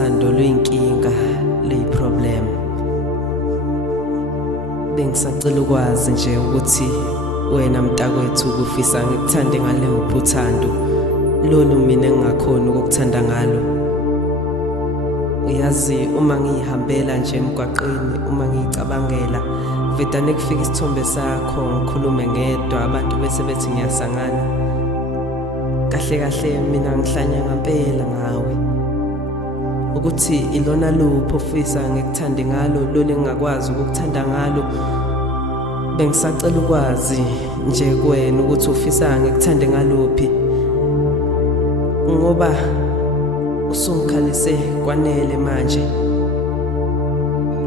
uthando luyinkinga, luyiproblem. Bengisacela ukwazi nje ukuthi wena mntakwethu ufisa ngikuthande ngaluphi uthando lolu mina engingakhona ukukuthanda ngalo. Uyazi uma ngihambela nje emgwaqeni, uma ngicabangela vedane kufika isithombe sakho, ngikhulume ngedwa abantu bese bethi ngiyasangana. Kahle kahle mina ngihlanya ngempela ngawe, ukuthi ilona luphi ofisa ngikuthande ngalo, lolu engingakwazi ukukuthanda ngalo. Bengisacela ukwazi nje kuwena ukuthi ufisa ngikuthande ngaluphi, ngoba usungikhalise kwanele manje.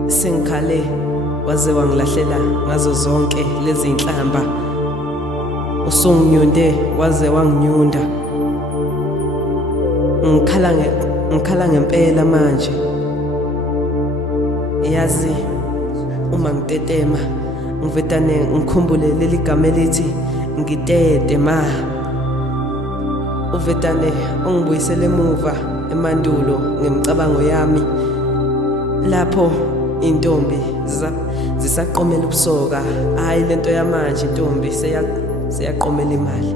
Sengikhale waze wangilahlela ngazo zonke lezi inhlamba, usunginyunde waze wanginyunda. Ngikhala ngempela manje. Yazi uma ngitetema ngivedane ngikhumbule leli gama elithi ngitete ma. Uvedane ungibuyisele emuva emandulo ngemicabango yami, lapho intombi zisaqomela ubusoka. Hayi lento yamanje intombi seyaqomela imali.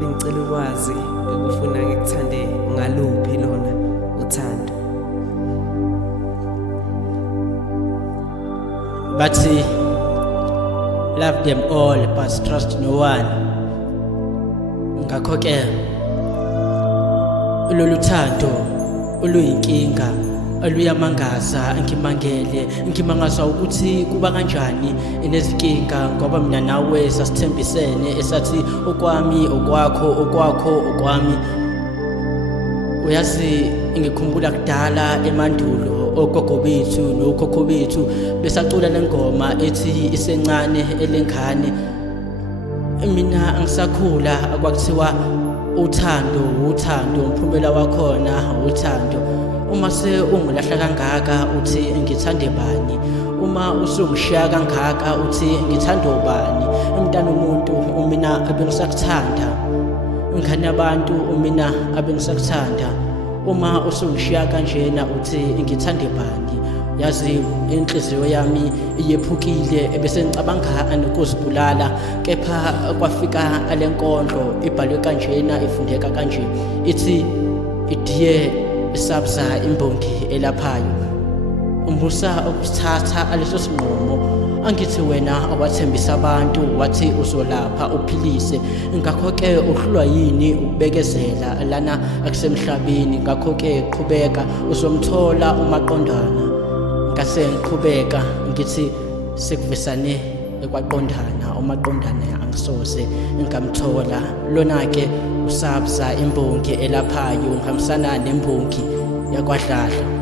Bengicela ukwazi ukufuna ngikuthande ngaluphi lona uthando. Bathi love them all but trust no one. Ngakho ke lolu thando oluyinkinga aluyamangaza, ngimangaza ukuthi kuba kanjani enezinkinga, ngoba mina nawe sasithembisene esathi okwami okwakho, okwakho okwami. Uyazi ngikhumbula kudala emandulo ogogo bethu nokhokho bethu besacula lengoma ethi isencane elengane. Mina angisakhula kwakuthiwa uthando umphumela wakhona uthando. Uma se ungilahla kangaka uthi ngithande bani, uma usungishiya kangaka uthi ngithanda ubani. Umntana umuntu mina abengisakuthanda, ngani abantu mina abengisakuthanda. Uma usungishiya kanjena uthi ngithande bani. Yazi inhliziyo yami iyephukile, ebese ngicabanga nokuzibulala. Kepha kwafika lenkondlo ibhalwe kanjena, ifundeka kanje, ithi idiye isabza imbongi elaphayo. Umbusa ukusithatha aleso sinqumo, angithi wena awathembisa abantu wathi uzolapha uphilise. Ngakho ke uhlulwa yini ukubekezela lana akusemhlabeni? Ngakho ke qhubeka uzomthola umaqondana. Ngase ngiqhubeka ngithi sekuvesane ekwaqondana, umaqondana angisoze ngamthola. Lona ke usabza imbongi elaphayo ngihambisana nembongi yakwaDladla.